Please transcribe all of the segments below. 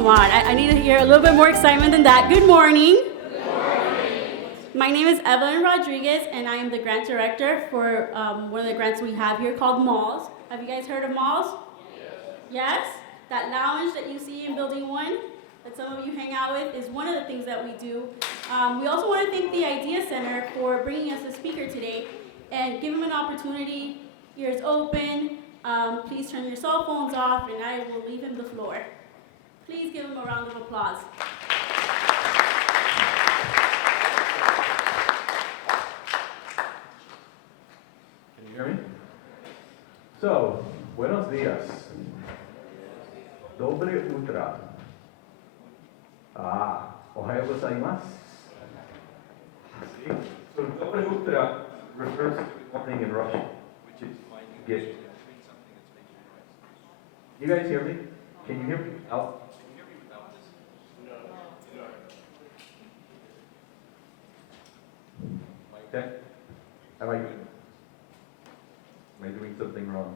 come on. I need to hear a little bit more excitement than that. Good morning. Good morning. My name is Evelyn Rodriguez, and I am the grant director for one of the grants we have here called Malls. Have you guys heard of Malls? Yes? That lounge that you see in Building 1 that some of you hang out with is one of the things that we do. We also want to thank the Idea Center for bringing us a speaker today and give him an opportunity. Ears open. Please turn your cell phones off, and I will leave him the floor. Please give him a round of applause. Can you hear me? So, buenos días. Dobre utra. Ohayou gozaimasu. See? So, dobre utra refers to good morning in Russian, which is get. You guys hear me? Can you hear me out? Okay. Am I doing something wrong?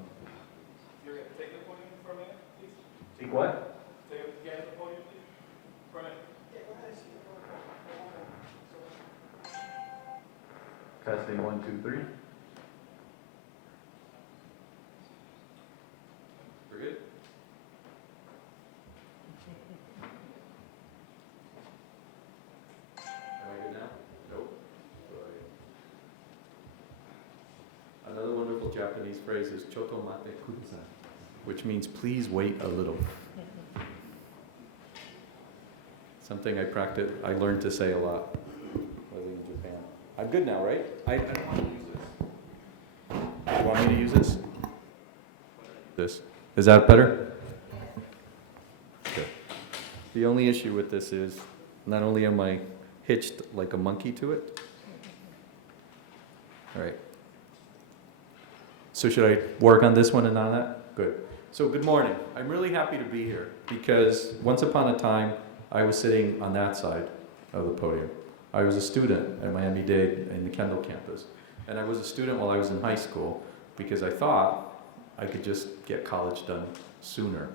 You're going to take the podium for a minute, please? Take what? Get the podium, please, for a minute. Testing 1, 2, 3. We're good? Am I good now? Nope. Another wonderful Japanese phrase is choto mate kudasai, which means please wait a little. Something I learned to say a lot living in Japan. I'm good now, right? I don't want to use this. You want me to use this? This. Is that better? Good. The only issue with this is not only am I hitched like a monkey to it. All right. So should I work on this one and on that? Good. So good morning. I'm really happy to be here because once upon a time I was sitting on that side of the podium. I was a student at Miami-Dade in the Kendall campus. And I was a student while I was in high school because I thought I could just get college done sooner.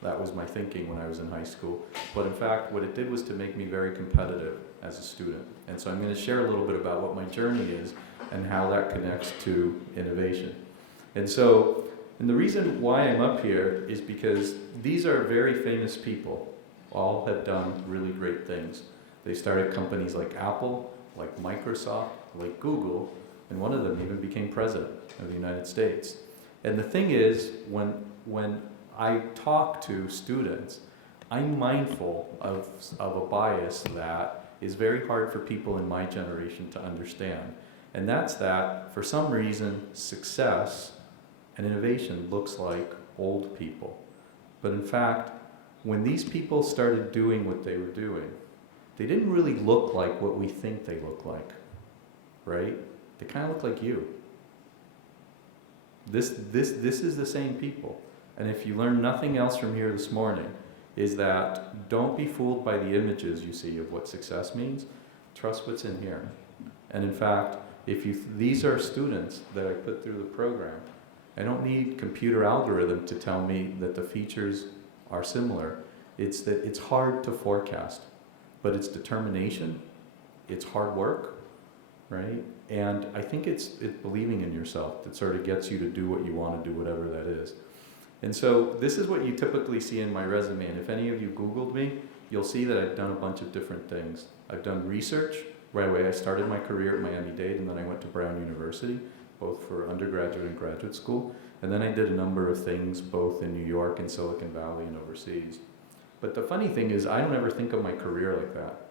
That was my thinking when I was in high school. But in fact, what it did was to make me very competitive as a student. And so I'm going to share a little bit about what my journey is and how that connects to innovation. And the reason why I'm up here is because these are very famous people. All have done really great things. They started companies like Apple, like Microsoft, like Google, and one of them even became president of the United States. And the thing is, when I talk to students, I'm mindful of a bias that is very hard for people in my generation to understand. And that's that, for some reason, success and innovation looks like old people. But in fact, when these people started doing what they were doing, they didn't really look like what we think they look like, right? They kind of look like you. This is the same people. And if you learn nothing else from here this morning, is that don't be fooled by the images you see of what success means. Trust what's in here. And in fact, these are students that I put through the program. I don't need computer algorithm to tell me that the features are similar. It's that it's hard to forecast, but it's determination, it's hard work, right? And I think it's believing in yourself that sort of gets you to do what you want to do, whatever that is. And so this is what you typically see in my resume. And if any of you Googled me, you'll see that I've done a bunch of different things. I've done research. Right away, I started my career at Miami-Dade, and then I went to Brown University, both for undergraduate and graduate school. And then I did a number of things, both in New York and Silicon Valley and overseas. But the funny thing is, I don't ever think of my career like that.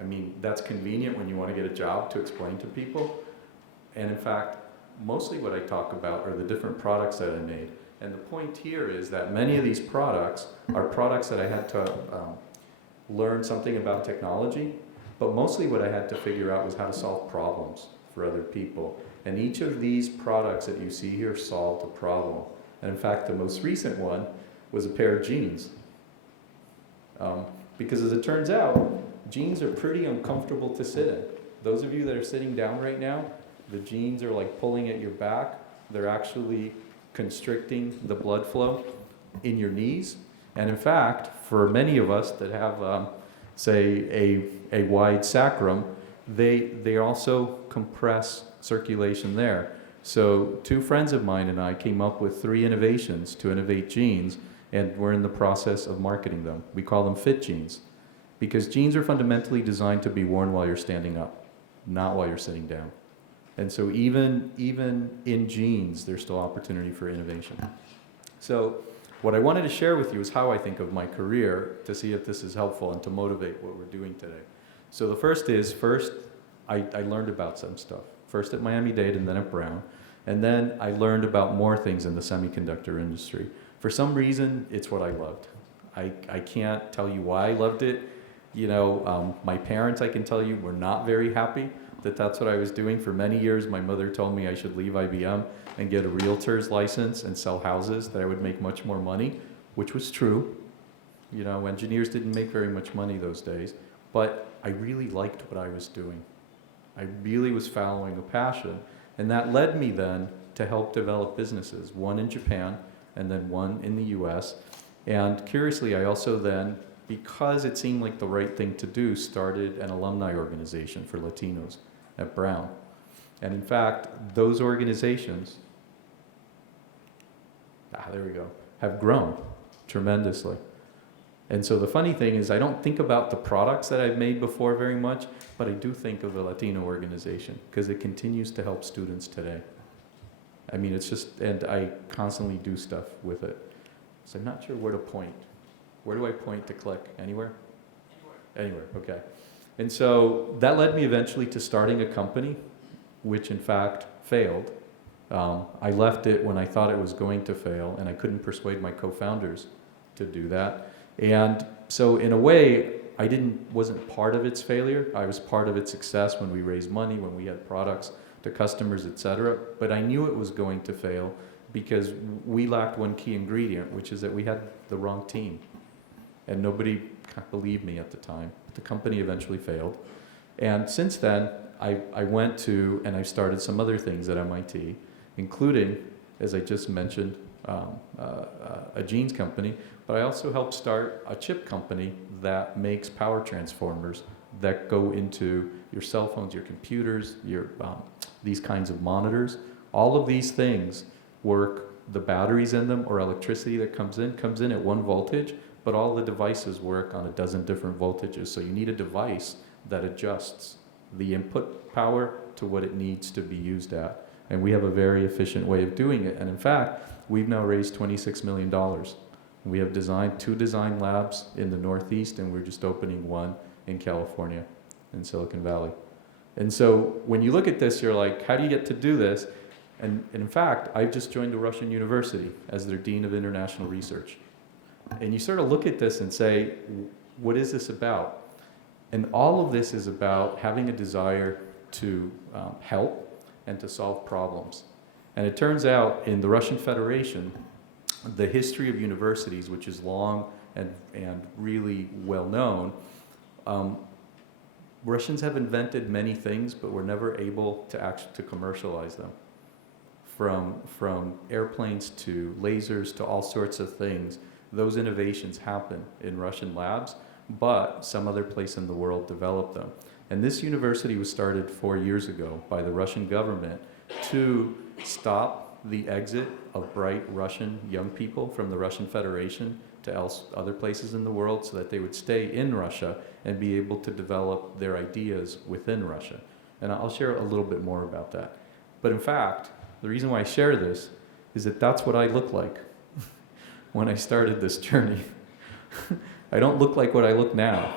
I mean, that's convenient when you want to get a job to explain to people. And in fact, mostly what I talk about are the different products that I made. And the point here is that many of these products are products that I had to learn something about technology, but mostly what I had to figure out was how to solve problems for other people. And each of these products that you see here solved a problem. And in fact, the most recent one was a pair of jeans. Because as it turns out, jeans are pretty uncomfortable to sit in. Those of you that are sitting down right now, the jeans are like pulling at your back. They're actually constricting the blood flow in your knees. And in fact, for many of us that have, say, a wide sacrum, they also compress circulation there. So 2 friends of mine and I came up with 3 innovations to innovate jeans, and we're in the process of marketing them. We call them fit jeans, because jeans are fundamentally designed to be worn while you're standing up, not while you're sitting down. And so even in jeans, there's still opportunity for innovation. So what I wanted to share with you is how I think of my career, to see if this is helpful and to motivate what we're doing today. So the first is, I learned about some stuff. First at Miami-Dade and then at Brown. And then I learned about more things in the semiconductor industry. For some reason, it's what I loved. I can't tell you why I loved it. You know, my parents, I can tell you, were not very happy that that's what I was doing. For many years, my mother told me I should leave IBM and get a realtor's license and sell houses, that I would make much more money, which was true. You know, engineers didn't make very much money those days, but I really liked what I was doing. I really was following a passion, and that led me then to help develop businesses, one in Japan and then one in the US. And curiously, I also then, because it seemed like the right thing to do, started an alumni organization for Latinos at Brown. And in fact, those organizations, there we go, have grown tremendously. And so the funny thing is, I don't think about the products that I've made before very much, but I do think of the Latino organization, because it continues to help students today. I mean, it's just, and I constantly do stuff with it. So I'm not sure where to point. Where do I point to click? Anywhere? Anywhere, okay. And so that led me eventually to starting a company, which in fact failed. I left it when I thought it was going to fail, and I couldn't persuade my co-founders to do that. And so in a way, I wasn't part of its failure. I was part of its success when we raised money, when we had products to customers, et cetera. But I knew it was going to fail because we lacked one key ingredient, which is that we had the wrong team. And nobody believed me at the time. The company eventually failed. And since then, I went to, and I started some other things at MIT, including, as I just mentioned, a jeans company, but I also helped start a chip company that makes power transformers that go into your cell phones, your computers, these kinds of monitors. All of these things work, the batteries in them or electricity that comes in at 1 voltage, but all the devices work on a dozen different voltages. So you need a device that adjusts the input power to what it needs to be used at. And we have a very efficient way of doing it. And in fact, we've now raised $26 million. We have 2 design labs in the Northeast, and we're just opening one in California, in Silicon Valley. And so when you look at this, you're like, how do you get to do this? And in fact, I've just joined a Russian university as their Dean of International Research. And you sort of look at this and say, what is this about? And all of this is about having a desire to help and to solve problems. And it turns out in the Russian Federation, the history of universities, which is long and really well known, Russians have invented many things, but were never able to commercialize them. From airplanes to lasers to all sorts of things, those innovations happen in Russian labs, but some other place in the world developed them. And this university was started 4 years ago by the Russian government to stop the exit of bright Russian young people from the Russian Federation to other places in the world, so that they would stay in Russia and be able to develop their ideas within Russia. And I'll share a little bit more about that. But in fact, the reason why I share this is that that's what I look like when I started this journey. I don't look like what I look now.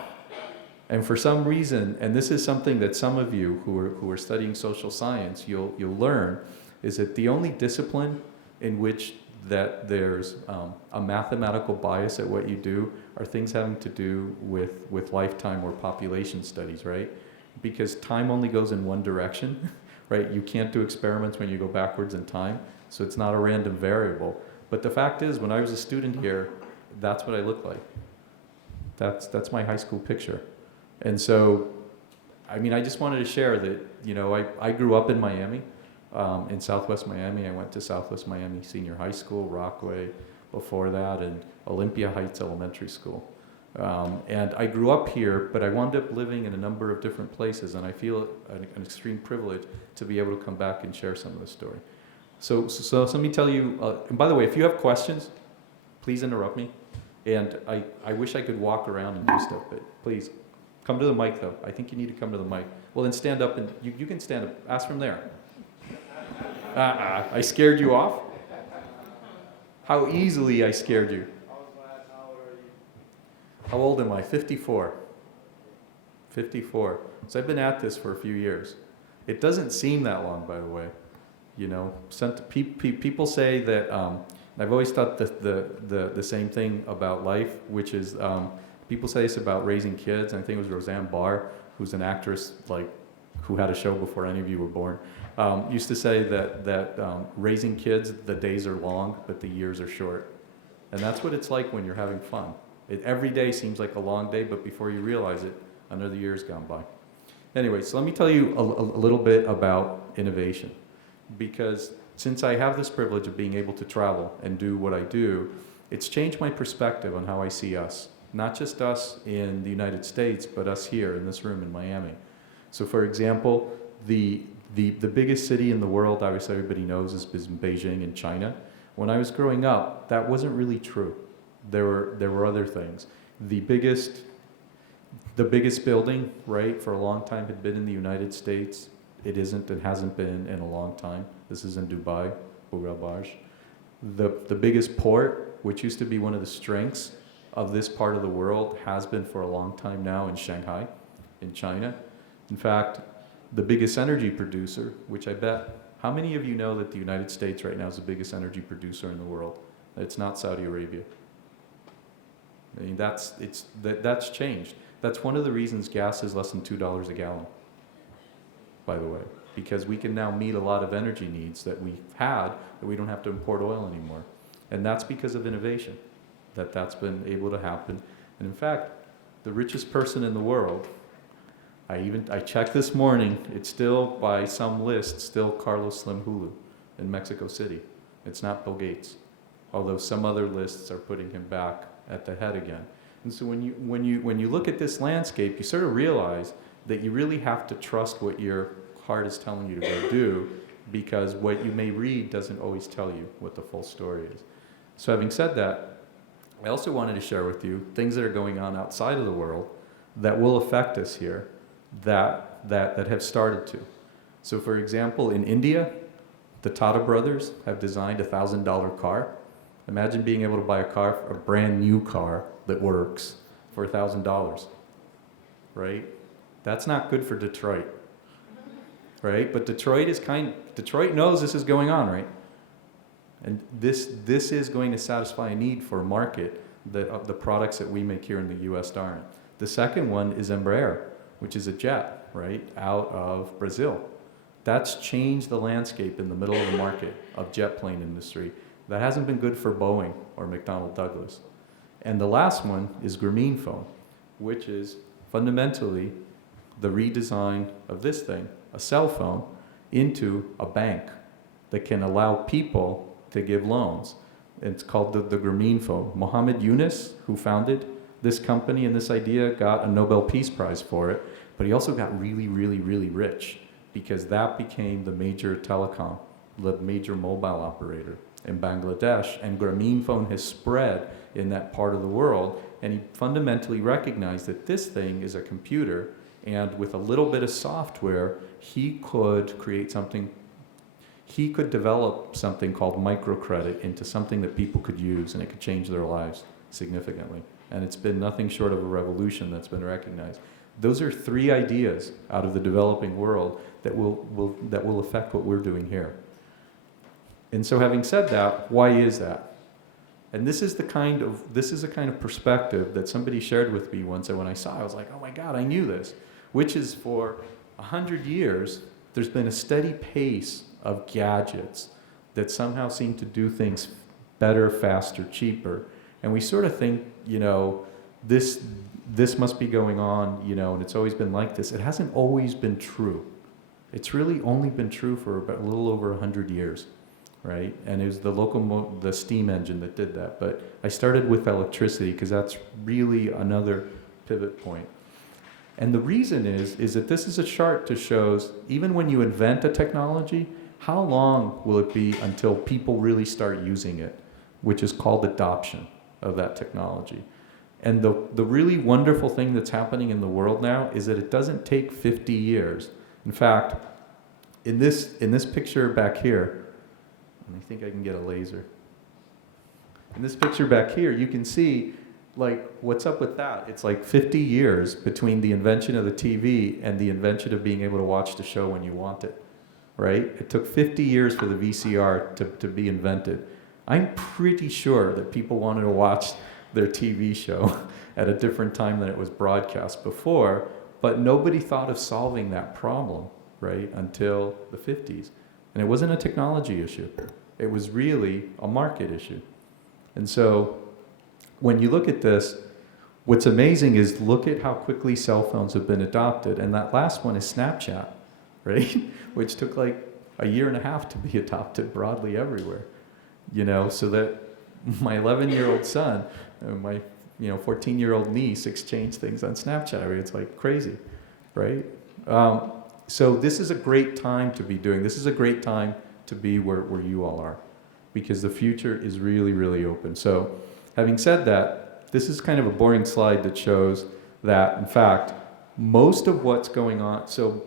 And for some reason, and this is something that some of you who are studying social science, you'll learn, is that the only discipline in which that there's a mathematical bias at what you do are things having to do with lifetime or population studies, right? Because time only goes in one direction, right? You can't do experiments when you go backwards in time, so it's not a random variable. But the fact is, when I was a student here, that's what I look like. That's my high school picture. And so, I mean, I just wanted to share that, you know, I grew up in Miami, in Southwest Miami. I went to Southwest Miami Senior High School, Rockaway before that, and Olympia Heights Elementary School. And I grew up here, but I wound up living in a number of different places, and I feel an extreme privilege to be able to come back and share some of this story. So let me tell you, and by the way, if you have questions, please interrupt me. And I wish I could walk around and do stuff, but please, come to the mic though. I think you need to come to the mic. Well, then stand up, and you can stand up. Ask from there. I scared you off? How easily I scared you. How old am I? 54. 54. So I've been at this for a few years. It doesn't seem that long, by the way. You know, people say that, I've always thought the same thing about life, which is, people say this about raising kids, and I think it was Roseanne Barr, who's an actress, like, who had a show before any of you were born, used to say that raising kids, the days are long, but the years are short. And that's what it's like when you're having fun. Every day seems like a long day, but before you realize it, another year's gone by. Anyway, so let me tell you a little bit about innovation. Because since I have this privilege of being able to travel and do what I do, it's changed my perspective on how I see us. Not just us in the United States, but us here in this room in Miami. So for example, the biggest city in the world, obviously everybody knows, is Beijing in China. When I was growing up, that wasn't really true. There were other things. The biggest building, right, for a long time had been in the United States. It isn't and hasn't been in a long time. This is in Dubai, Bur Al Barj. The biggest port, which used to be one of the strengths of this part of the world, has been for a long time now in Shanghai, in China. In fact, the biggest energy producer, which I bet, how many of you know that the United States right now is the biggest energy producer in the world? It's not Saudi Arabia. I mean, that's changed. That's one of the reasons gas is less than $2 a gallon, by the way, because we can now meet a lot of energy needs that we've had, that we don't have to import oil anymore. And that's because of innovation, that's been able to happen. And in fact, the richest person in the world, I checked this morning, it's still, by some list, still Carlos Slim Hulu in Mexico City. It's not Bill Gates, although some other lists are putting him back at the head again. And so when you look at this landscape, you sort of realize that you really have to trust what your heart is telling you to go do, because what you may read doesn't always tell you what the full story is. So having said that, I also wanted to share with you things that are going on outside of the world that will affect us here, that have started to. So for example, in India, the Tata brothers have designed a $1,000 car. Imagine being able to buy a brand new car that works for $1,000, right? That's not good for Detroit, right? But Detroit knows this is going on, right? And this is going to satisfy a need for a market that the products that we make here in the U.S. aren't. The second one is Embraer, which is a jet, right, out of Brazil. That's changed the landscape in the middle of the market of jet plane industry. That hasn't been good for Boeing or McDonnell Douglas. And the last one is Grameenphone, which is fundamentally the redesign of this thing, a cell phone, into a bank that can allow people to give loans. It's called the Grameenphone. Mohammed Yunus, who founded this company and this idea, got a Nobel Peace Prize for it, but he also got really, really, really rich, because that became the major telecom, the major mobile operator in Bangladesh, and Grameenphone has spread in that part of the world, and he fundamentally recognized that this thing is a computer, and with a little bit of software, he could create something, he could develop something called microcredit into something that people could use, and it could change their lives significantly. And it's been nothing short of a revolution that's been recognized. Those are 3 ideas out of the developing world that will affect what we're doing here. And so having said that, why is that? And this is a kind of perspective that somebody shared with me once, and when I saw it, I was like, oh my God, I knew this. Which is, for 100 years, there's been a steady pace of gadgets that somehow seem to do things better, faster, cheaper. And we sort of think, you know, this must be going on, you know, and it's always been like this. It hasn't always been true. It's really only been true for about a little over 100 years. right? And it was the steam engine that did that. But I started with electricity because that's really another pivot point. And the reason is that this is a chart that shows, even when you invent a technology, how long will it be until people really start using it, which is called adoption of that technology. And the really wonderful thing that's happening in the world now is that it doesn't take 50 years. In fact, in this picture back here, and I think I can get a laser. In this picture back here, you can see, like, what's up with that? It's like 50 years between the invention of the TV and the invention of being able to watch the show when you want it, right? It took 50 years for the VCR to be invented. I'm pretty sure that people wanted to watch their TV show at a different time than it was broadcast before, but nobody thought of solving that problem, right, until the 50s. And it wasn't a technology issue. It was really a market issue. And so when you look at this, what's amazing is look at how quickly cell phones have been adopted. And that last one is Snapchat, right? Which took like a year and a half to be adopted broadly everywhere. You know, so that my 11-year-old son and my 14-year-old niece exchange things on Snapchat. I mean, it's like crazy, right? So this is a great time to be doing. This is a great time to be where you all are, because the future is really, really open. So having said that, this is kind of a boring slide that shows that, in fact, most of what's going on, so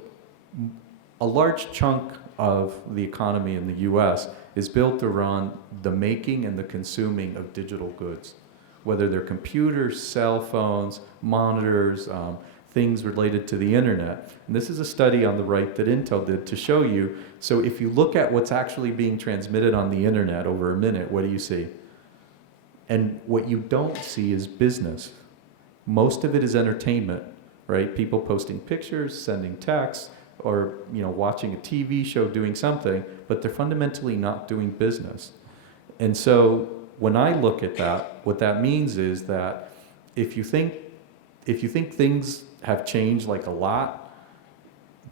a large chunk of the economy in the US is built around the making and the consuming of digital goods, whether they're computers, cell phones, monitors, things related to the internet. And this is a study on the right that Intel did to show you, so if you look at what's actually being transmitted on the internet over a minute, what do you see? And what you don't see is business. Most of it is entertainment, right? People posting pictures, sending texts, or watching a TV show, doing something, but they're fundamentally not doing business. And so when I look at that, what that means is that if you think things have changed like a lot,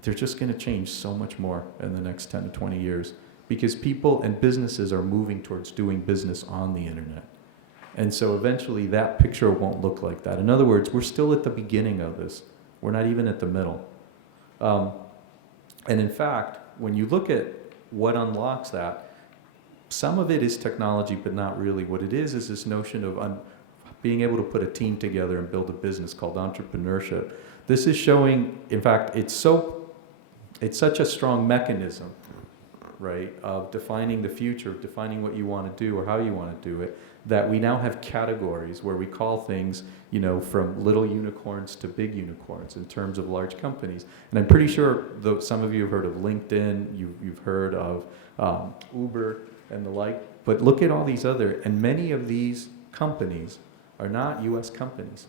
they're just going to change so much more in the next 10 to 20 years, because people and businesses are moving towards doing business on the internet. And so eventually that picture won't look like that. In other words, we're still at the beginning of this. We're not even at the middle. And in fact, when you look at what unlocks that, some of it is technology, but not really. What it is this notion of being able to put a team together and build a business called entrepreneurship. This is showing, in fact, it's such a strong mechanism, right, of defining the future, of defining what you want to do or how you want to do it, that we now have categories where we call things, from little unicorns to big unicorns in terms of large companies. And I'm pretty sure some of you have heard of LinkedIn, you've heard of Uber and the like, but look at all these and many of these companies are not US companies.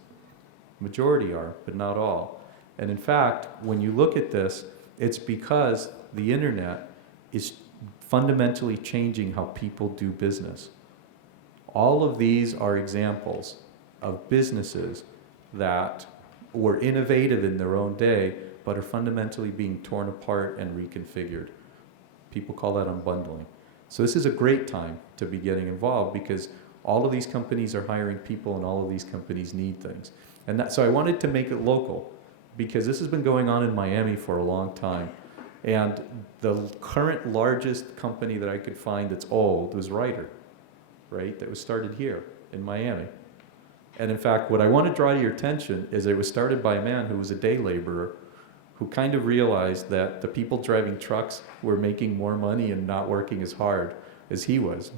Majority are, but not all. And in fact, when you look at this, it's because the internet is fundamentally changing how people do business. All of these are examples of businesses that were innovative in their own day, but are fundamentally being torn apart and reconfigured. People call that unbundling. So this is a great time to be getting involved, because all of these companies are hiring people and all of these companies need things. And so I wanted to make it local, because this has been going on in Miami for a long time. And the current largest company that I could find that's old was Ryder, right? That was started here in Miami. And in fact, what I want to draw to your attention is it was started by a man who was a day laborer, who kind of realized that the people driving trucks were making more money and not working as hard as he was.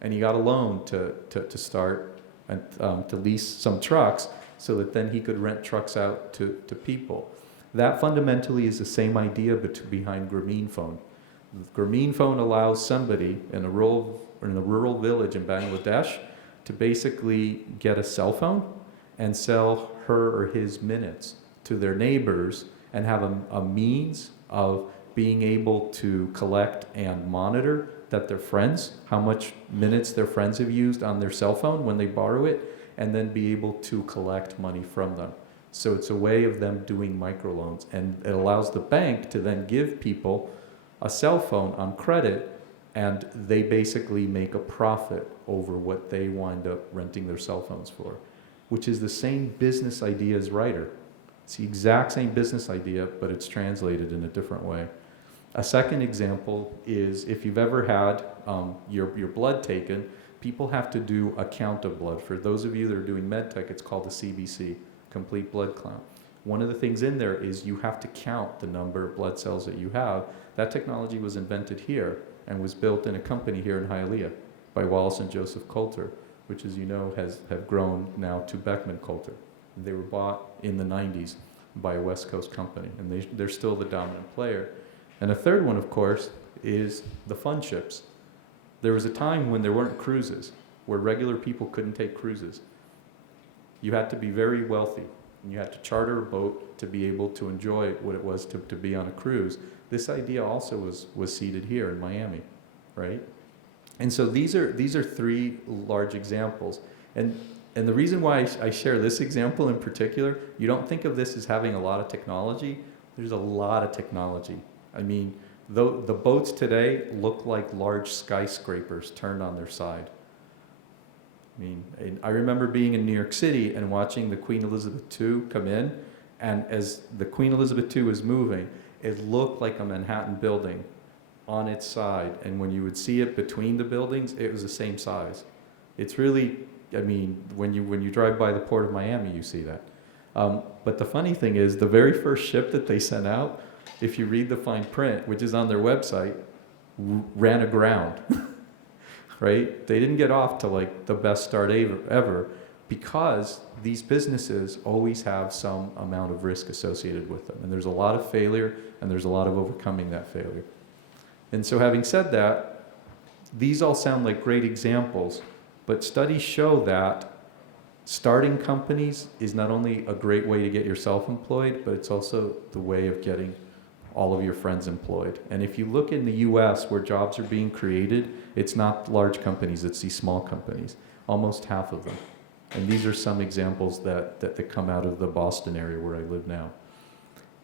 And he got a loan to start and to lease some trucks so that then he could rent trucks out to people. That fundamentally is the same idea behind Grameen Phone. Grameen Phone allows somebody in a rural village in Bangladesh to basically get a cell phone and sell her or his minutes to their neighbors and have a means of being able to collect and monitor that their friends, how much minutes their friends have used on their cell phone when they borrow it, and then be able to collect money from them. So it's a way of them doing microloans, and it allows the bank to then give people a cell phone on credit and they basically make a profit over what they wind up renting their cell phones for, which is the same business idea as Writer. It's the exact same business idea, but it's translated in a different way. A second example is if you've ever had your blood taken, people have to do a count of blood. For those of you that are doing med tech, it's called a CBC, complete blood count. One of the things in there is you have to count the number of blood cells that you have. That technology was invented here and was built in a company here in Hialeah by Wallace and Joseph Coulter, which, as you know, have grown now to Beckman Coulter. They were bought in the 90s by a West Coast company, and they're still the dominant player. And a third one, of course, is the fun ships. There was a time when there weren't cruises, where regular people couldn't take cruises. You had to be very wealthy, and you had to charter a boat to be able to enjoy what it was to be on a cruise. This idea also was seeded here in Miami, right? And so these are three large examples. And the reason why I share this example in particular, you don't think of this as having a lot of technology. There's a lot of technology. I mean, the boats today look like large skyscrapers turned on their side. I mean, I remember being in New York City and watching the Queen Elizabeth II come in, and as the Queen Elizabeth II was moving, it looked like a Manhattan building on its side, and when you would see it between the buildings, it was the same size. It's really, I mean, when you drive by the port of Miami, you see that. But the funny thing is, the very first ship that they sent out, if you read the fine print, which is on their website, ran aground, right? They didn't get off to like the best start ever because these businesses always have some amount of risk associated with them. And there's a lot of failure, and there's a lot of overcoming that failure. And so having said that, these all sound like great examples, but studies show that starting companies is not only a great way to get yourself employed, but it's also the way of getting all of your friends employed. And if you look in the US where jobs are being created, it's not large companies, it's these small companies, almost half of them. And these are some examples that come out of the Boston area where I live now.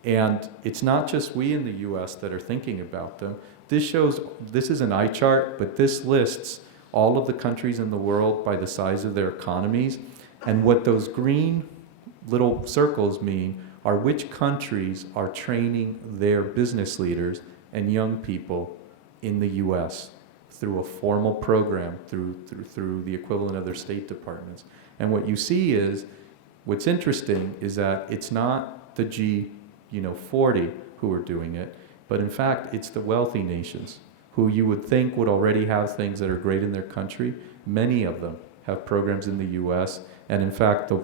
And it's not just we in the US that are thinking about them. This is an eye chart, but this lists all of the countries in the world by the size of their economies. And what those green little circles mean are which countries are training their business leaders and young people in the US through a formal program, through the equivalent of their state departments. And what you see is, what's interesting is that it's not the G40 who are doing it, but in fact, it's the wealthy nations who you would think would already have things that are great in their country. Many of them have programs in the US, and in fact, the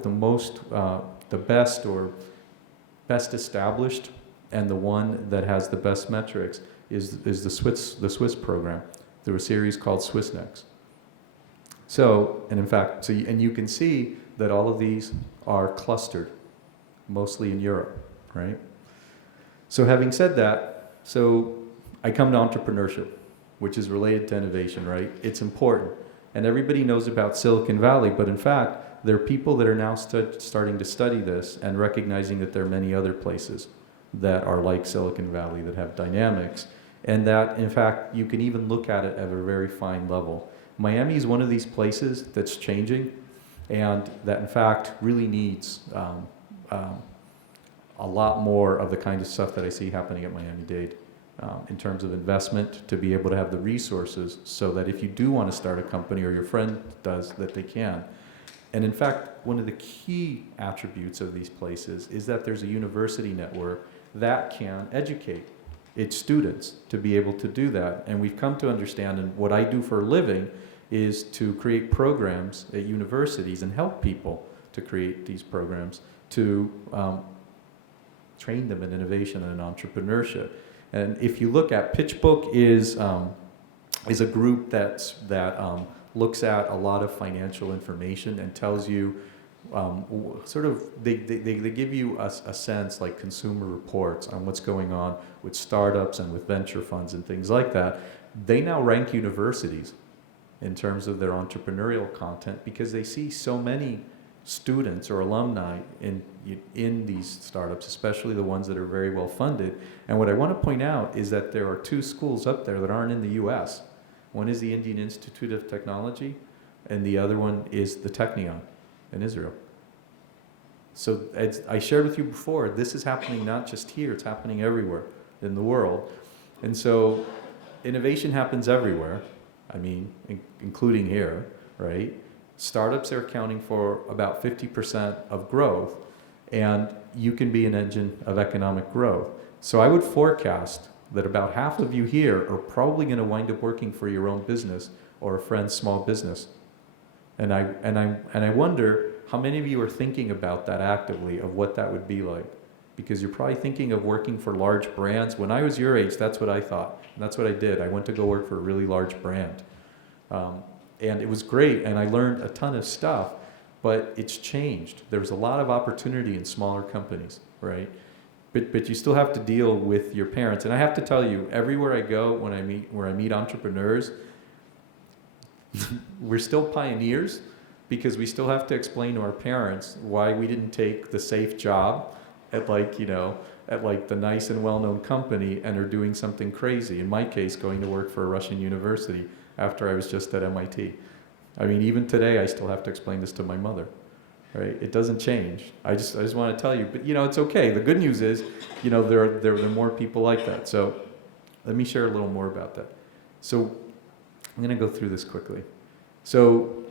best established and the one that has the best metrics is the Swiss program through a series called SwissNext. So, and in fact, and you can see that all of these are clustered, mostly in Europe, right? So having said that, so I come to entrepreneurship, which is related to innovation, right? It's important. And everybody knows about Silicon Valley, but in fact, there are people that are now starting to study this and recognizing that there are many other places that are like Silicon Valley that have dynamics, and that, in fact, you can even look at it at a very fine level. Miami is one of these places that's changing, and that, in fact, really needs a lot more of the kind of stuff that I see happening at Miami-Dade in terms of investment, to be able to have the resources so that if you do want to start a company, or your friend does, that they can. And in fact, one of the key attributes of these places is that there's a university network that can educate its students to be able to do that. And we've come to understand, and what I do for a living is to create programs at universities and help people to create these programs to train them in innovation and entrepreneurship. And if you look at PitchBook is a group that looks at a lot of financial information and tells you sort of, they give you a sense, like consumer reports, on what's going on with startups and with venture funds and things like that. They now rank universities in terms of their entrepreneurial content because they see so many students or alumni in these startups, especially the ones that are very well funded. And what I want to point out is that there are 2 schools up there that aren't in the US. One is the Indian Institute of Technology, and the other one is the Technion in Israel. So as I shared with you before, this is happening not just here, it's happening everywhere in the world. And so innovation happens everywhere, I mean, including here, right? Startups are accounting for about 50% of growth, and you can be an engine of economic growth. So I would forecast that about half of you here are probably going to wind up working for your own business or a friend's small business. And I wonder how many of you are thinking about that actively, of what that would be like. Because you're probably thinking of working for large brands. When I was your age, that's what I thought. And that's what I did. I went to go work for a really large brand. And it was great, and I learned a ton of stuff, but it's changed. There's a lot of opportunity in smaller companies, right? But you still have to deal with your parents. And I have to tell you, everywhere I go, where I meet entrepreneurs, we're still pioneers, because we still have to explain to our parents why we didn't take the safe job at the nice and well-known company and are doing something crazy. In my case, going to work for a Russian university after I was just at MIT. I mean, even today, I still have to explain this to my mother, right? It doesn't change. I just want to tell you, but it's okay. The good news is, there are more people like that. So let me share a little more about that. So I'm going to go through this quickly. So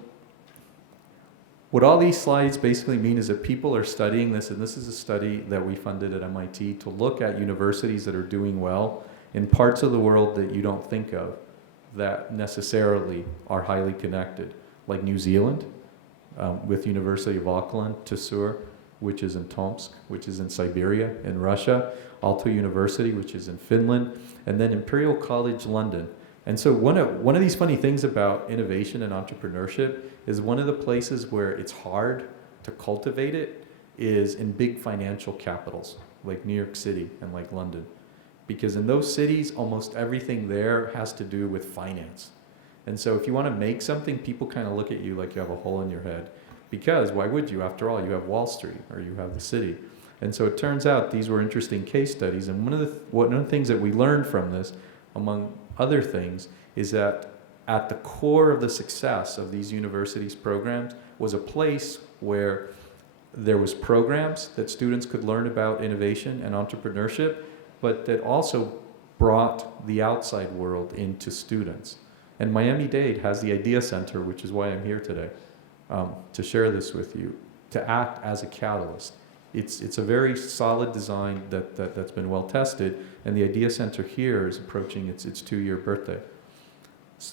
what all these slides basically mean is that people are studying this, and this is a study that we funded at MIT to look at universities that are doing well in parts of the world that you don't think of that necessarily are highly connected, like New Zealand, with University of Auckland, Tsuur, which is in Tomsk, which is in Siberia, in Russia, Aalto University, which is in Finland, and then Imperial College London. And so one of these funny things about innovation and entrepreneurship is one of the places where it's hard to cultivate it is in big financial capitals, like New York City and like London. Because in those cities, almost everything there has to do with finance. And so if you want to make something, people kind of look at you like you have a hole in your head. Because why would you? After all, you have Wall Street or you have the city. And so it turns out these were interesting case studies. And one of the things that we learned from this, among other things, is that at the core of the success of these universities' programs was a place where there was programs that students could learn about innovation and entrepreneurship, but that also brought the outside world into students. And Miami-Dade has the Idea Center, which is why I'm here today, to share this with you, to act as a catalyst. It's a very solid design that's been well tested, and the Idea Center here is approaching its 2-year birthday.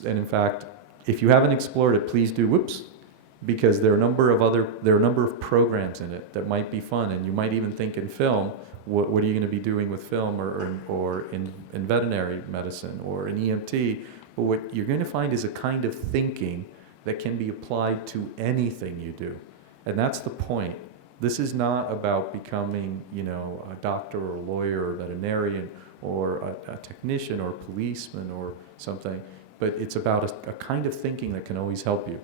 And in fact, if you haven't explored it, please do, because there are a number of programs in it that might be fun, and you might even think in film, what are you going to be doing with film or in veterinary medicine or in EMT? But what you're going to find is a kind of thinking that can be applied to anything you do. And that's the point. This is not about becoming, a doctor or a lawyer or a veterinarian or a technician or a policeman or something, but it's about a kind of thinking that can always help you.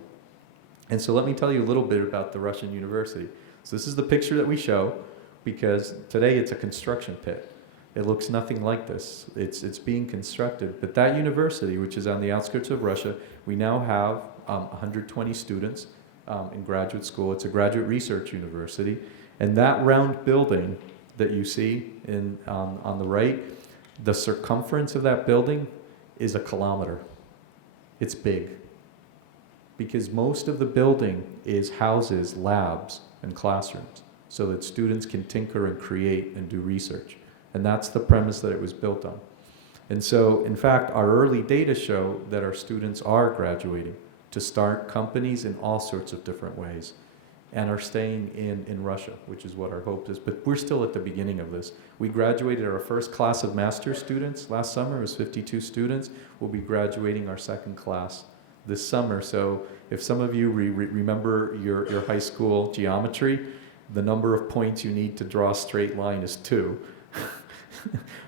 And so let me tell you a little bit about the Russian university. So this is the picture that we show, because today it's a construction pit. It looks nothing like this. It's being constructed. But that university, which is on the outskirts of Russia, we now have 120 students in graduate school. It's a graduate research university. And that round building that you see on the right, the circumference of that building is 1 kilometer. It's big. Because most of the building is houses, labs, and classrooms, so that students can tinker and create and do research. And that's the premise that it was built on. And so, in fact, our early data show that our students are graduating to start companies in all sorts of different ways and are staying in Russia, which is what our hope is. But we're still at the beginning of this. We graduated our first class of master's students last summer. It was 52 students. We'll be graduating our second class this summer. So if some of you remember your high school geometry, the number of points you need to draw a straight line is 2.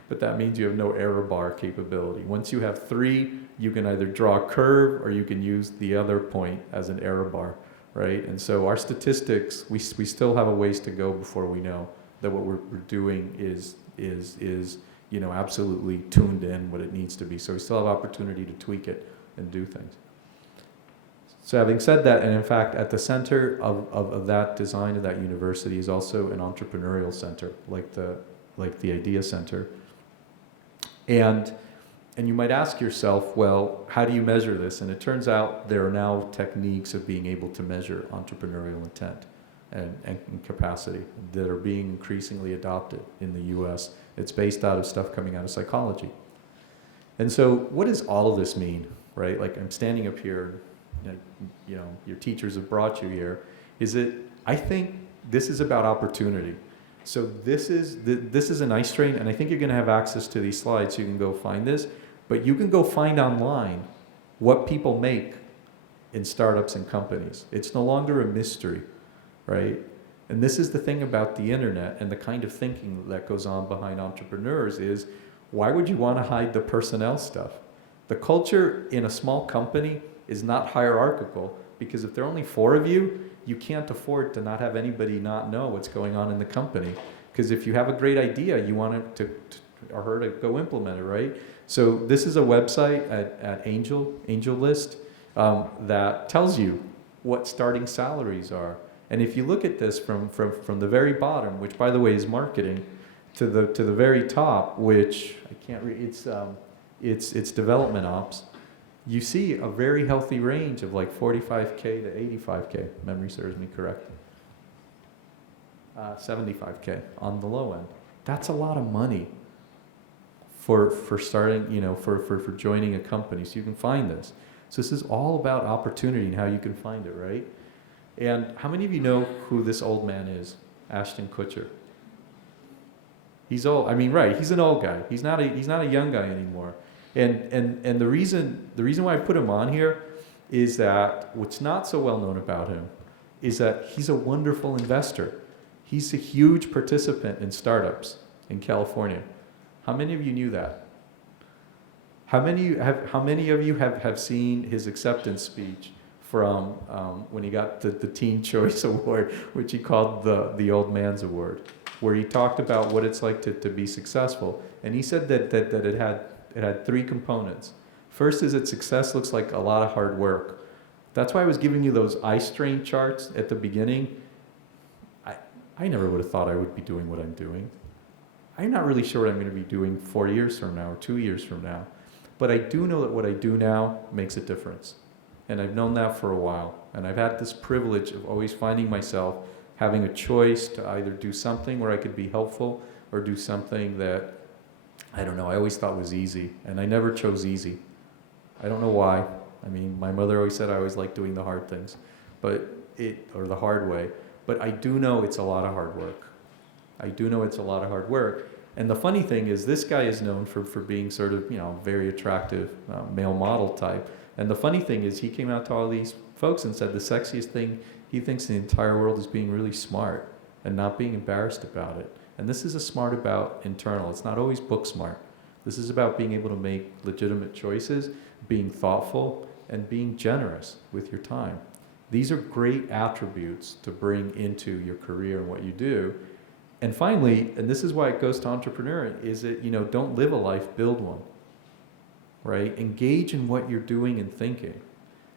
But that means you have no error bar capability. Once you have 3, you can either draw a curve or you can use the other point as an error bar, right? And so our statistics, we still have a ways to go before we know that what we're doing is absolutely tuned in what it needs to be. So we still have opportunity to tweak it and do things. So having said that, and in fact, at the center of that design of that university is also an entrepreneurial center, like the Idea Center. And you might ask yourself, well, how do you measure this? And it turns out there are now techniques of being able to measure entrepreneurial intent and capacity that are being increasingly adopted in the US. It's based out of stuff coming out of psychology. And so what does all of this mean, right? Like I'm standing up here, you know, your teachers have brought you here. I think this is about opportunity. So this is an ice train, and I think you're going to have access to these slides so you can go find this. But you can go find online what people make in startups and companies. It's no longer a mystery, right? And this is the thing about the internet and the kind of thinking that goes on behind entrepreneurs is, why would you want to hide the personnel stuff? The culture in a small company is not hierarchical, because if there are only 4 of you, you can't afford to not have anybody not know what's going on in the company. Because if you have a great idea, you want it to or her to go implement it, right? So this is a website at AngelList that tells you what starting salaries are. And if you look at this from the very bottom, which by the way is marketing, to the very top, which I can't read, it's development ops. You see a very healthy range of like 45K to 85K, memory serves me correct. 75K on the low end. That's a lot of money for starting, you know, for joining a company. So you can find this. So this is all about opportunity and how you can find it, right? And how many of you know who this old man is? Ashton Kutcher. He's old. I mean, right? He's an old guy. He's not a young guy anymore. And the reason why I put him on here is that what's not so well known about him is that he's a wonderful investor. He's a huge participant in startups in California. How many of you knew that? How many of you have seen his acceptance speech from when he got the Teen Choice Award, which he called the Old Man's Award, where he talked about what it's like to be successful? And he said that it had 3 components. First is that success looks like a lot of hard work. That's why I was giving you those ice train charts at the beginning. I never would have thought I would be doing what I'm doing. I'm not really sure what I'm going to be doing 4 years from now or 2 years from now. But I do know that what I do now makes a difference. And I've known that for a while. And I've had this privilege of always finding myself having a choice to either do something where I could be helpful or do something that, I don't know, I always thought was easy. And I never chose easy. I don't know why. I mean, my mother always said I always liked doing the hard things, or the hard way. But I do know it's a lot of hard work. I do know it's a lot of hard work. And the funny thing is, this guy is known for being sort of, you know, very attractive male model type. And the funny thing is, he came out to all these folks and said the sexiest thing he thinks in the entire world is being really smart and not being embarrassed about it. And this is a smart about internal. It's not always book smart. This is about being able to make legitimate choices, being thoughtful, and being generous with your time. These are great attributes to bring into your career and what you do. And finally, and this is why it goes to entrepreneur, is that, you know, don't live a life, build one, right? Engage in what you're doing and thinking.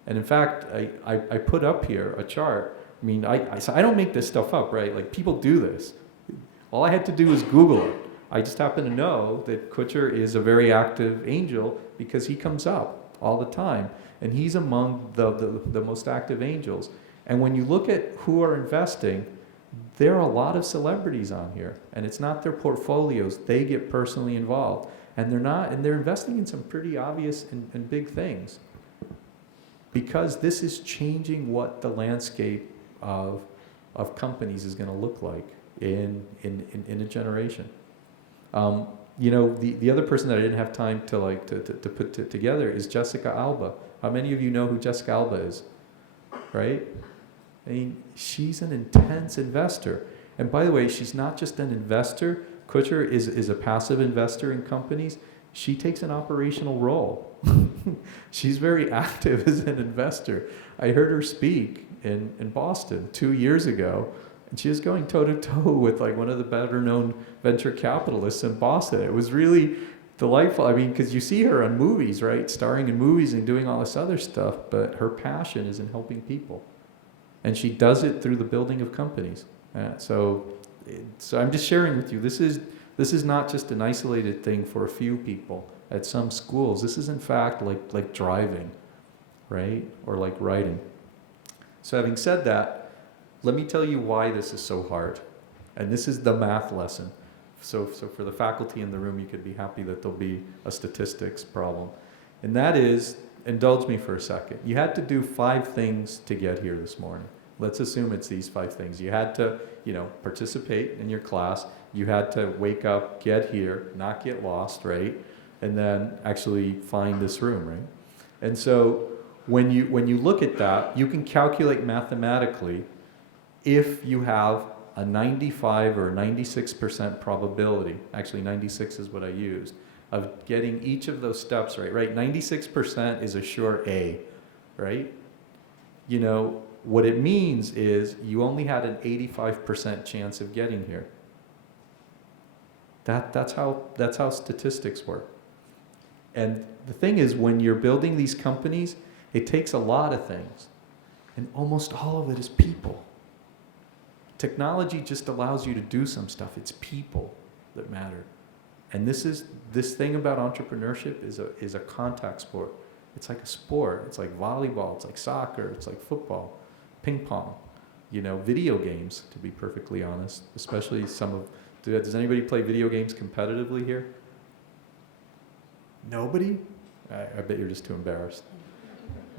And in fact, I put up here a chart. I mean, I don't make this stuff up, right? Like, people do this. All I had to do was Google it. I just happen to know that Kutcher is a very active angel because he comes up all the time. And he's among the most active angels. And when you look at who are investing, there are a lot of celebrities on here, and it's not their portfolios. They get personally involved, and they're investing in some pretty obvious and big things, because this is changing what the landscape of companies is going to look like in a generation. You know, the other person that I didn't have time to put together is Jessica Alba. How many of you know who Jessica Alba is? Right? I mean, she's an intense investor. And by the way, she's not just an investor. Kutcher is a passive investor in companies. She takes an operational role. She's very active as an investor. I heard her speak in Boston 2 years ago, and she was going toe-to-toe with like one of the better-known venture capitalists in Boston. It was really delightful. I mean, because you see her on movies, right? Starring in movies and doing all this other stuff, but her passion is in helping people. And she does it through the building of companies. So I'm just sharing with you, this is not just an isolated thing for a few people at some schools. This is in fact like driving, right? Or like writing. So having said that, let me tell you why this is so hard. And this is the math lesson. So for the faculty in the room, you could be happy that there'll be a statistics problem. And that is, indulge me for a second. You had to do 5 things to get here this morning. Let's assume it's these 5 things. You had to, participate in your class. You had to wake up, get here, not get lost, right? And then actually find this room, right? And so when you look at that, you can calculate mathematically if you have a 95 or 96% probability, actually 96 is what I used, of getting each of those steps right? 96% is a sure A, right? What it means is you only had an 85% chance of getting here. That's how statistics work. And the thing is, when you're building these companies, it takes a lot of things. And almost all of it is people. Technology just allows you to do some stuff. It's people that matter. And this thing about entrepreneurship is a contact sport. It's like a sport. It's like volleyball. It's like soccer. It's like football, ping pong, video games, to be perfectly honest, especially does anybody play video games competitively here? Nobody? I bet you're just too embarrassed.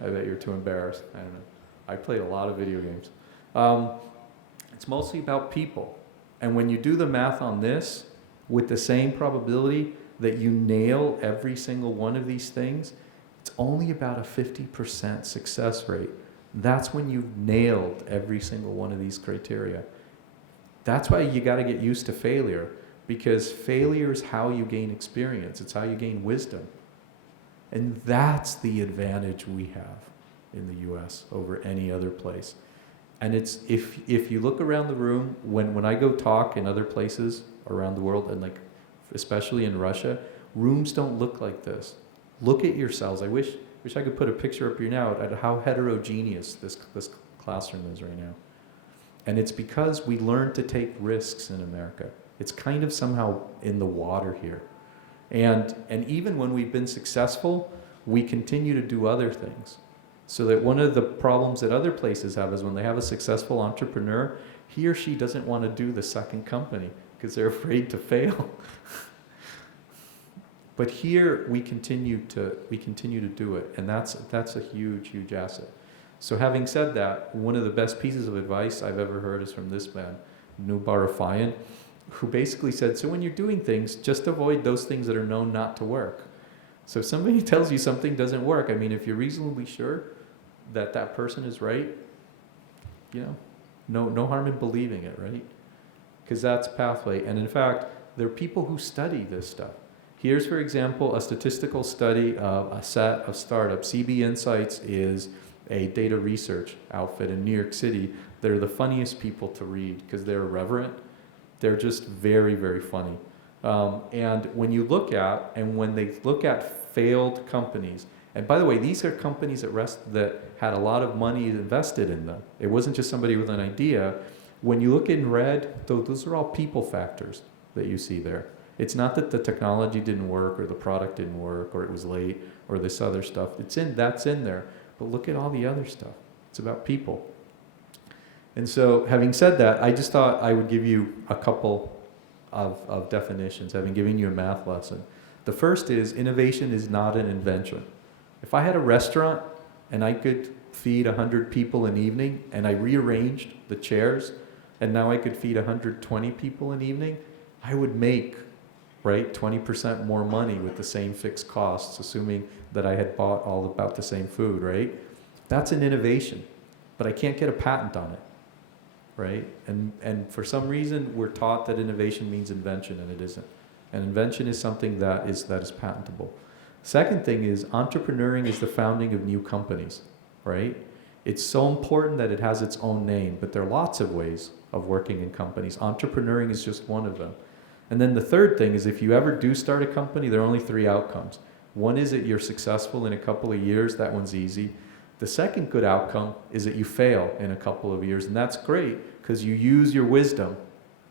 I bet you're too embarrassed. I don't know. I played a lot of video games. It's mostly about people. And when you do the math on this, with the same probability that you nail every single one of these things, it's only about a 50% success rate. That's when you've nailed every single one of these criteria. That's why you got to get used to failure, because failure is how you gain experience. It's how you gain wisdom. And that's the advantage we have in the US over any other place. And it's if you look around the room, when I go talk in other places around the world, and especially in Russia, rooms don't look like this. Look at yourselves. I wish I could put a picture up here now at how heterogeneous this classroom is right now. And it's because we learned to take risks in America. It's kind of somehow in the water here. And even when we've been successful, we continue to do other things. So that one of the problems that other places have is when they have a successful entrepreneur, he or she doesn't want to do the second company because they're afraid to fail. But here we continue to do it, and that's a huge, huge asset. So having said that, one of the best pieces of advice I've ever heard is from this man, Nubarafayan, who basically said, so when you're doing things, just avoid those things that are known not to work. So if somebody tells you something doesn't work, if you're reasonably sure that person is right, no harm in believing it, right? Because that's pathway. And in fact, there are people who study this stuff. Here's, for example, a statistical study of a set of startups. CB Insights is a data research outfit in New York City. They're the funniest people to read because they're irreverent. They're just very, very funny. And when they look at failed companies, and by the way, these are companies that had a lot of money invested in them. It wasn't just somebody with an idea. When you look in red, those are all people factors that you see there. It's not that the technology didn't work or the product didn't work or it was late or this other stuff. That's in there. But look at all the other stuff. It's about people. And so having said that, I just thought I would give you a couple of definitions, having given you a math lesson. The first is innovation is not an invention. If I had a restaurant and I could feed 100 people an evening and I rearranged the chairs and now I could feed 120 people an evening, I would make 20% more money with the same fixed costs, assuming that I had bought all about the same food, right? That's an innovation, but I can't get a patent on it, right? And for some reason, we're taught that innovation means invention, and it isn't. And invention is something that is patentable. Second thing is entrepreneuring is the founding of new companies, right? It's so important that it has its own name, but there are lots of ways of working in companies. Entrepreneuring is just one of them. And then the third thing is if you ever do start a company, there are only 3 outcomes. One is that you're successful in a couple of years. That one's easy. The second good outcome is that you fail in a couple of years. And that's great because you use your wisdom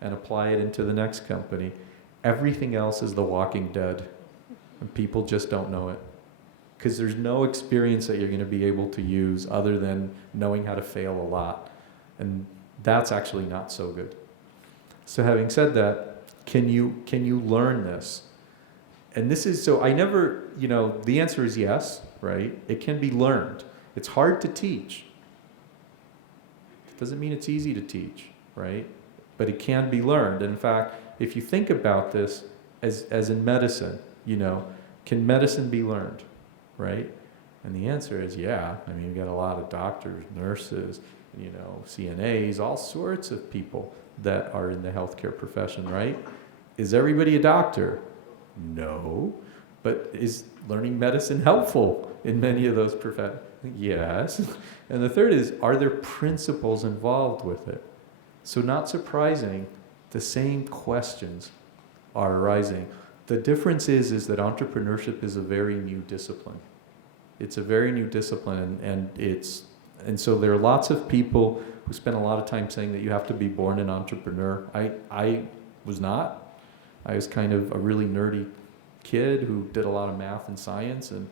and apply it into the next company. Everything else is the walking dead. And people just don't know it. Because there's no experience that you're going to be able to use other than knowing how to fail a lot. And that's actually not so good. So having said that, can you learn this? And this is, so I never, the answer is yes, right? It can be learned. It's hard to teach. It doesn't mean it's easy to teach, right? But it can be learned. And in fact, if you think about this as in medicine, can medicine be learned, right? And the answer is yeah. I mean, you've got a lot of doctors, nurses, CNAs, all sorts of people that are in the healthcare profession, right? Is everybody a doctor? No. But is learning medicine helpful in many of those professions? Yes. And the third is, are there principles involved with it? So not surprising, the same questions are arising. The difference is that entrepreneurship is a very new discipline. It's a very new discipline, and so there are lots of people who spend a lot of time saying that you have to be born an entrepreneur. I was not. I was kind of a really nerdy kid who did a lot of math and science, and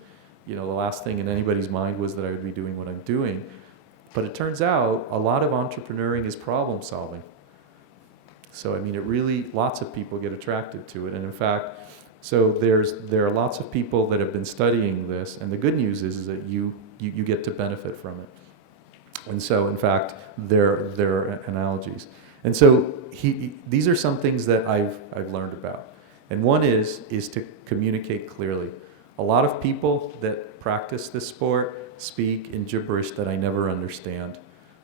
the last thing in anybody's mind was that I would be doing what I'm doing. But it turns out a lot of entrepreneuring is problem solving. So I mean, lots of people get attracted to it, and in fact, so there are lots of people that have been studying this, and the good news is that you get to benefit from it. And so, in fact, there are analogies. And so these are some things that I've learned about. And one is to communicate clearly. A lot of people that practice this sport speak in gibberish that I never understand.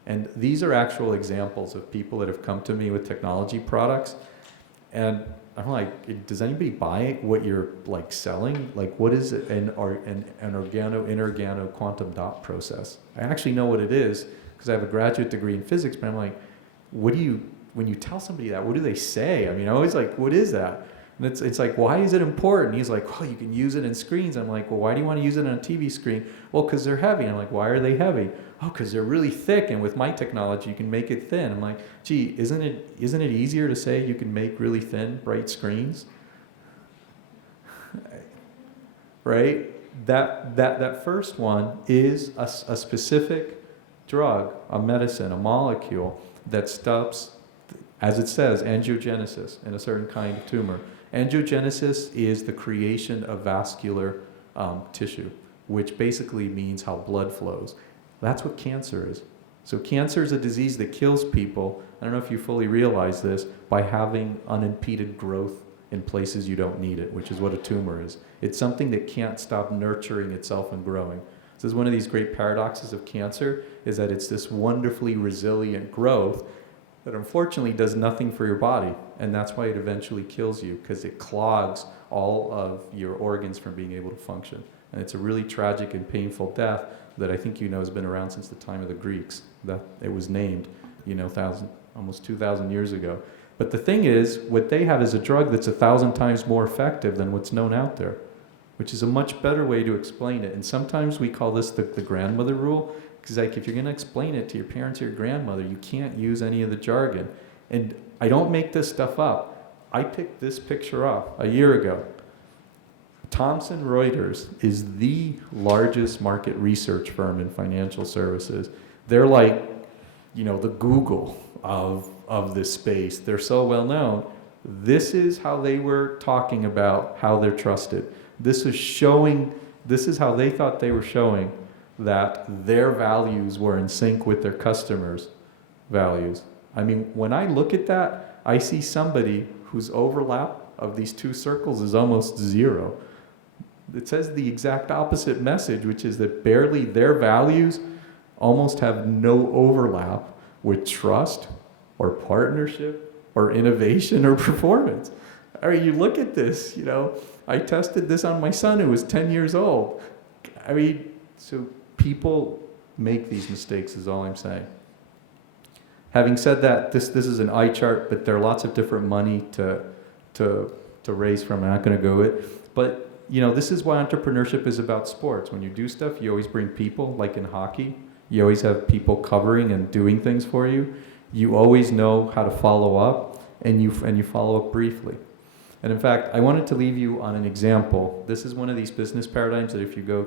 And these are actual examples of people that have come to me with technology products. And I'm like, does anybody buy what you're selling? What is it? An inorgano quantum dot process. I actually know what it is because I have a graduate degree in physics, but I'm like, when you tell somebody that, what do they say? I mean, I always what is that? And it's like, why is it important? And he's like, well, you can use it in screens. I'm like, well, why do you want to use it on a TV screen? Well, because they're heavy. I'm like, why are they heavy? Oh, because they're really thick, and with my technology, you can make it thin. I'm like, gee, isn't it easier to say you can make really thin, bright screens? Right? That first one is a specific drug, a medicine, a molecule that stops, as it says, angiogenesis in a certain kind of tumor. Angiogenesis is the creation of vascular tissue, which basically means how blood flows. That's what cancer is. So cancer is a disease that kills people, I don't know if you fully realize this, by having unimpeded growth in places you don't need it, which is what a tumor is. It's something that can't stop nurturing itself and growing. This is one of these great paradoxes of cancer, is that it's this wonderfully resilient growth that unfortunately does nothing for your body. And that's why it eventually kills you, because it clogs all of your organs from being able to function. And it's a really tragic and painful death that I think has been around since the time of the Greeks. That it was named, almost 2,000 years ago. But the thing is, what they have is a drug that's 1,000 times more effective than what's known out there, which is a much better way to explain it. And sometimes we call this the grandmother rule, because if you're going to explain it to your parents or your grandmother, you can't use any of the jargon. And I don't make this stuff up. I picked this picture up a year ago. Thomson Reuters is the largest market research firm in financial services. They're the Google of this space. They're so well known. This is how they were talking about how they're trusted. This is how they thought they were showing that their values were in sync with their customers' values. I mean, when I look at that, I see somebody whose overlap of these two circles is almost zero. It says the exact opposite message, which is that barely their values almost have no overlap with trust or partnership or innovation or performance. I mean, you look at this, I tested this on my son who was 10 years old. I mean, so people make these mistakes is all I'm saying. Having said that, this is an eye chart, but there are lots of different money to to raise from. I'm not going to go it, but you know, this is why entrepreneurship is about sports. When you do stuff, you always bring people. Like in hockey, you always have people covering and doing things for you. You always know how to follow up, and you follow up briefly. And in fact, I wanted to leave you on an example. This is one of these business paradigms that if you go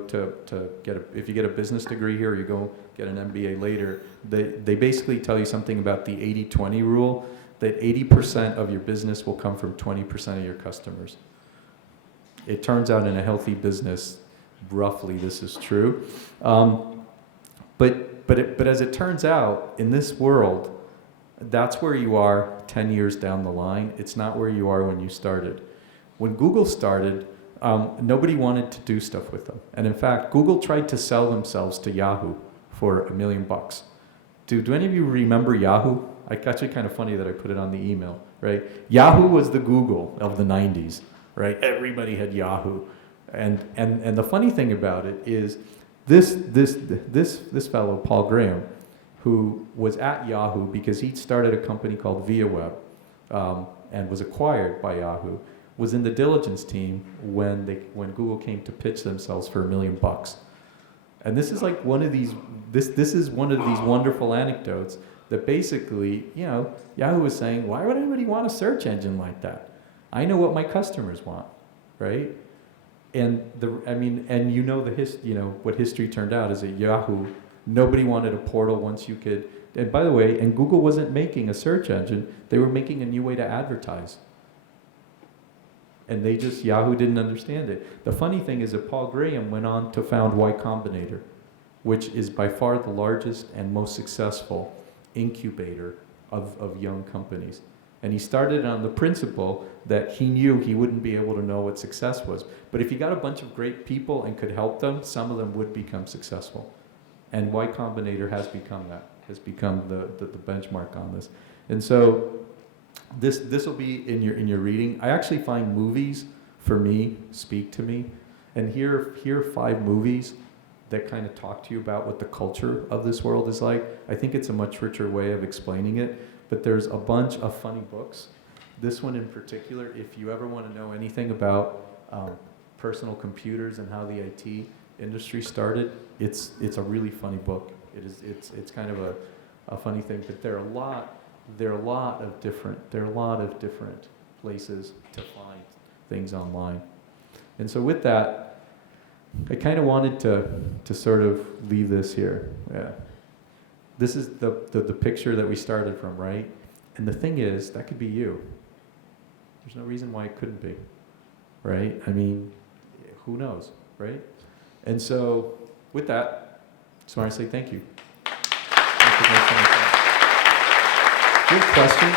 if you get a business degree here, or you go get an MBA later, they basically tell you something about the 80-20 rule, that 80% of your business will come from 20% of your customers. It turns out in a healthy business, roughly this is true. But as it turns out, in this world, that's where you are 10 years down the line. It's not where you are when you started. When Google started, nobody wanted to do stuff with them. And in fact, Google tried to sell themselves to Yahoo for $1 million. Do any of you remember Yahoo? It's actually kind of funny that I put it on the email, right? Yahoo was the Google of the 90s, right? Everybody had Yahoo. And the funny thing about it is this fellow, Paul Graham, who was at Yahoo because he started a company called ViaWeb and was acquired by Yahoo, was in the diligence team when Google came to pitch themselves for $1 million. And this is like one of these wonderful anecdotes that basically, you know, Yahoo was saying, why would anybody want a search engine like that? I know what my customers want, right? And you know what history turned out is that Yahoo, nobody wanted a portal once you could. And by the way, and Google wasn't making a search engine; they were making a new way to advertise. And Yahoo didn't understand it. The funny thing is that Paul Graham went on to found Y Combinator, which is by far the largest and most successful incubator of young companies. And he started on the principle that he knew he wouldn't be able to know what success was. But if you got a bunch of great people and could help them, some of them would become successful. And Y Combinator has become that, has become the benchmark on this. And so this will be in your reading. I actually find movies, for me, speak to me. And here are 5 movies that kind of talk to you about what the culture of this world is like. I think it's a much richer way of explaining it. But there's a bunch of funny books. This one in particular, if you ever want to know anything about personal computers and how the IT industry started, it's a really funny book. It's kind of a funny thing. But there are a lot of different places to find things online. And so with that, I kind of wanted to sort of leave this here. Yeah. This is the picture that we started from, right? And the thing is, that could be you. There's no reason why it couldn't be, right? I mean, who knows, right? And so, with that, just want to say thank you. Good question.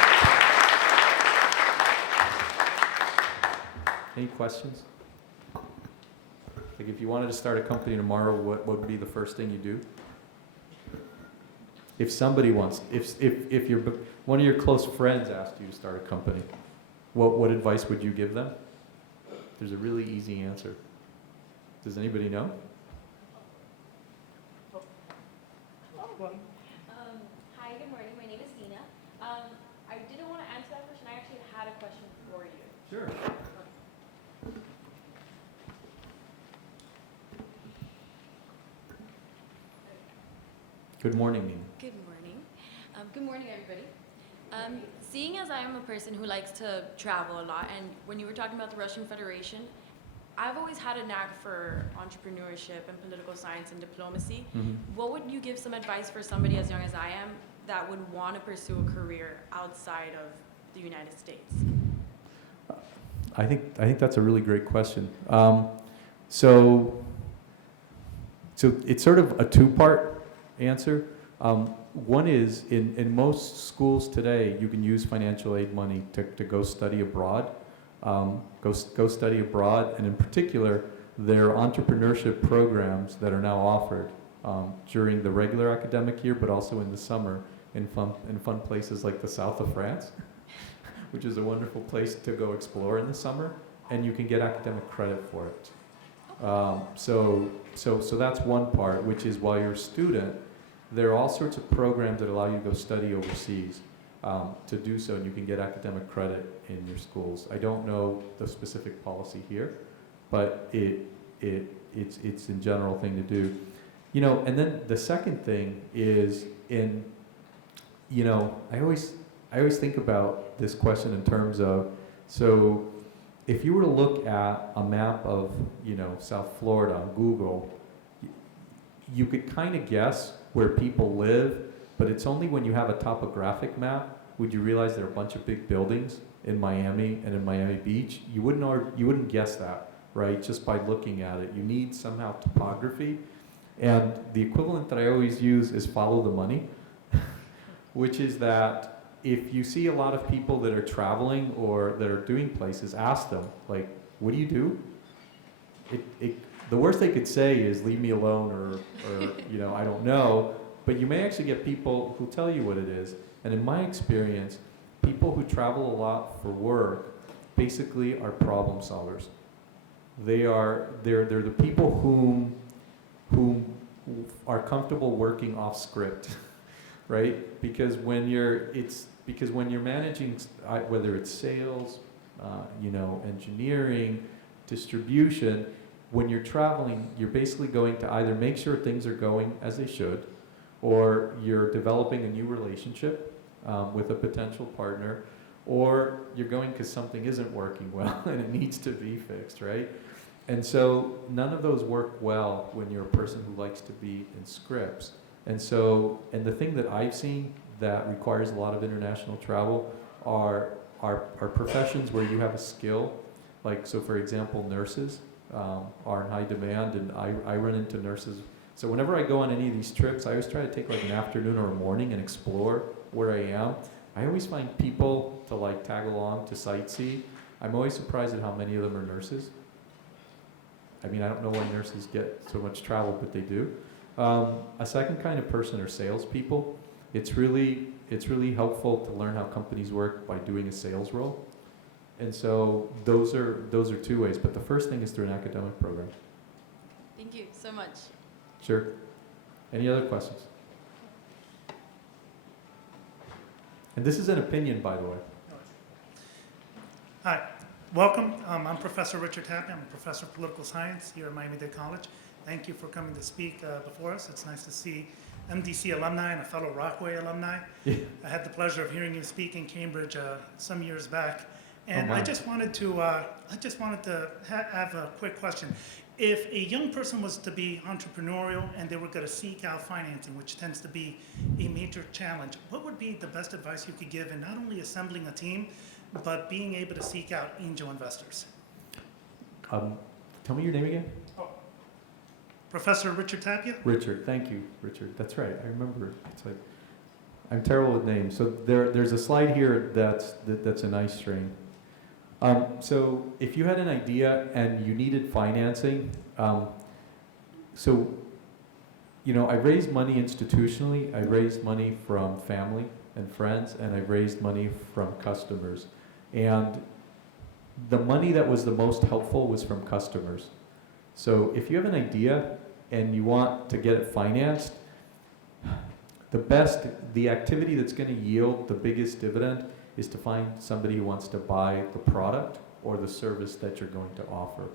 Any questions? Like, if you wanted to start a company tomorrow, what would be the first thing you do? If somebody wants, if one of your close friends asked you to start a company, what advice would you give them? There's a really easy answer. Does anybody know? Hi, good morning. My name is Dina. I didn't want to answer that question. I actually had a question for you. Sure. Good morning, Nina. Good morning. Good morning, everybody. Seeing as I am a person who likes to travel a lot, and when you were talking about the Russian Federation, I've always had a knack for entrepreneurship and political science and diplomacy. Mm-hmm. What would you give some advice for somebody as young as I am that would want to pursue a career outside of the United States? I think that's a really great question. So it's sort of a two-part answer. One is in most schools today, you can use financial aid money to go study abroad. Go study abroad, and in particular, there are entrepreneurship programs that are now offered during the regular academic year, but also in the summer in fun places like the south of France, which is a wonderful place to go explore in the summer, and you can get academic credit for it. So that's one part, which is while you're a student, there are all sorts of programs that allow you to go study overseas. to do so, and you can get academic credit in your schools. I don't know the specific policy here, but it's in general thing to do. You know, and then the second thing is in, you know, I always think about this question in terms of, so if you were to look at a map of, you know, South Florida on Google, you could kind of guess where people live, but it's only when you have a topographic map would you realize there are a bunch of big buildings in Miami and in Miami Beach. You wouldn't guess that, right, just by looking at it. You need somehow topography. And the equivalent that I always use is follow the money, which is that if you see a lot of people that are traveling or that are doing places, ask them, like, what do you do? The worst they could say is leave me alone or you know, I don't know. But you may actually get people who tell you what it is. And in my experience, people who travel a lot for work basically are problem solvers. They're the people whom are comfortable working off script, right? Because when you're managing, whether it's sales, you know, engineering, distribution, when you're traveling, you're basically going to either make sure things are going as they should, or you're developing a new relationship with a potential partner, or you're going because something isn't working well and it needs to be fixed, right? And so none of those work well when you're a person who likes to be in scripts. And so, and the thing that I've seen that requires a lot of international travel are professions where you have a skill. Like, so for example, nurses are in high demand, and I run into nurses. So whenever I go on any of these trips, I always try to take like an afternoon or a morning and explore where I am. I always find people to like tag along to sightsee. I'm always surprised at how many of them are nurses. I mean, I don't know why nurses get so much travel, but they do. A second kind of person are salespeople. It's really helpful to learn how companies work by doing a sales role. And so those are two ways. But the first thing is through an academic program. Thank you so much. Sure. Any other questions? And this is an opinion, by the way. Hi, welcome. I'm Professor Richard Tappy. I'm a professor of political science here at Miami-Dade College. Thank you for coming to speak before us. It's nice to see MDC alumni and a fellow Rockaway alumni. Yeah. I had the pleasure of hearing you speak in Cambridge some years back. And Oh, my. I just wanted to have a quick question. If a young person was to be entrepreneurial and they were going to seek out financing, which tends to be a major challenge, what would be the best advice you could give in not only assembling a team, but being able to seek out angel investors? Tell me your name again. Professor Richard Tapia? Richard, thank you, Richard. That's right, I remember. It's like, I'm terrible with names. So there's a slide here that's a nice string. So if you had an idea and you needed financing, so, you know, I raised money institutionally, I raised money from family and friends, and I raised money from customers. And the money that was the most helpful was from customers. So if you have an idea and you want to get it financed, the activity that's going to yield the biggest dividend is to find somebody who wants to buy the product or the service that you're going to offer.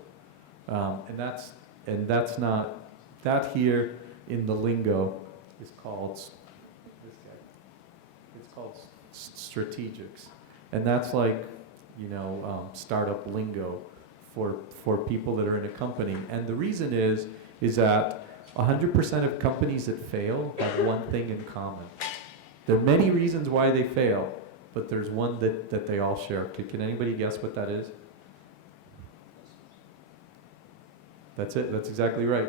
And that's not, that here in the lingo is called, it's called strategics. And that's like, you know, startup lingo for people that are in a company. And the reason is that 100% of companies that fail have one thing in common. There are many reasons why they fail, but there's one that they all share. Can anybody guess what that is? That's it. That's exactly right.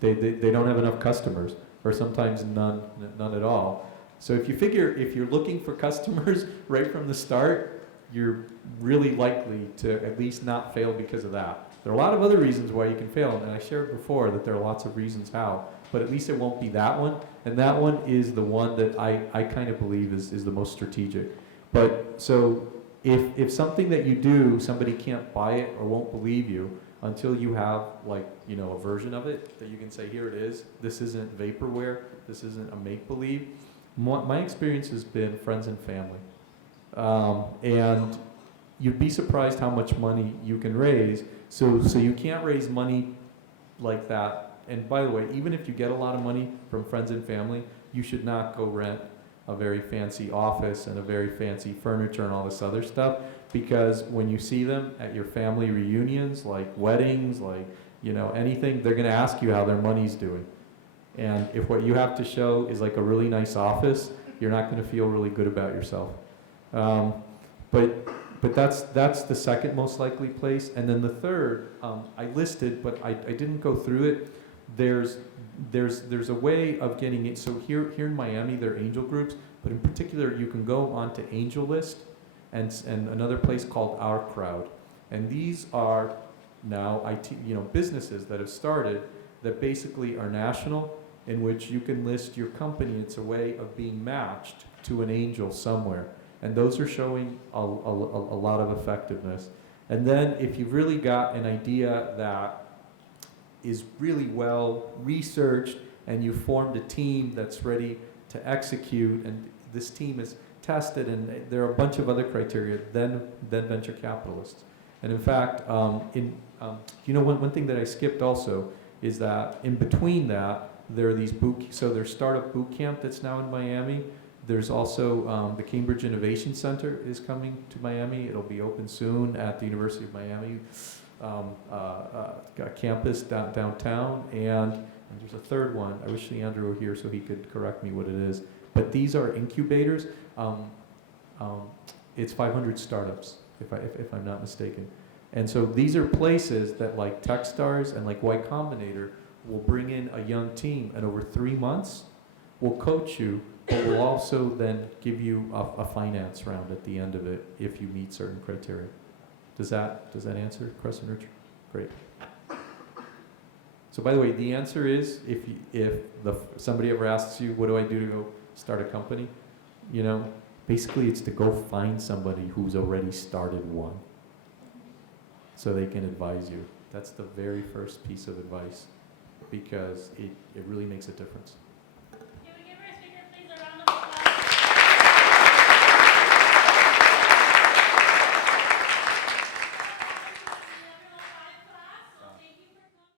They don't have enough customers, or sometimes none at all. So if you figure, if you're looking for customers right from the start, you're really likely to at least not fail because of that. There are a lot of other reasons why you can fail, and I shared before that there are lots of reasons how, but at least it won't be that one, and that one is the one that I kind of believe is the most strategic. But so if something that you do, somebody can't buy it or won't believe you until you have, like, you know, a version of it that you can say, here it is, this isn't vaporware, this isn't a make-believe. My experience has been friends and family. And you'd be surprised how much money you can raise. So you can't raise money like that. And by the way, even if you get a lot of money from friends and family, you should not go rent a very fancy office and a very fancy furniture and all this other stuff, because when you see them at your family reunions, like weddings, like, you know, anything, they're gonna ask you how their money's doing. And if what you have to show is like a really nice office, you're not gonna feel really good about yourself. But that's the second most likely place. And then the third, I listed, but I didn't go through it. There's a way of getting it. So here in Miami, there are angel groups, but in particular, you can go onto AngelList and another place called Our Crowd. And these are now businesses that have started that basically are national, in which you can list your company. It's a way of being matched to an angel somewhere. And those are showing a lot of effectiveness. And then if you've really got an idea that is really well researched and you formed a team that's ready to execute, and this team is tested, and there are a bunch of other criteria, then venture capitalists. And in fact, one thing that I skipped also is that in between that, there are these there's Startup Boot Camp that's now in Miami. There's also the Cambridge Innovation Center is coming to Miami. It'll be open soon at the University of Miami campus downtown. And there's a third one. I wish Leandro were here so he could correct me what it is. But these are incubators. It's 500 startups, if I'm not mistaken. And so these are places that, like Techstars and like Y Combinator, will bring in a young team, and over 3 months will coach you, but will also then give you a finance round at the end of it if you meet certain criteria. Does that answer question, Richard? Great. So by the way, the answer is, if somebody ever asks you, what do I do to go start a company? Basically it's to go find somebody who's already started one so they can advise you. That's the very first piece of advice, because it really makes a difference.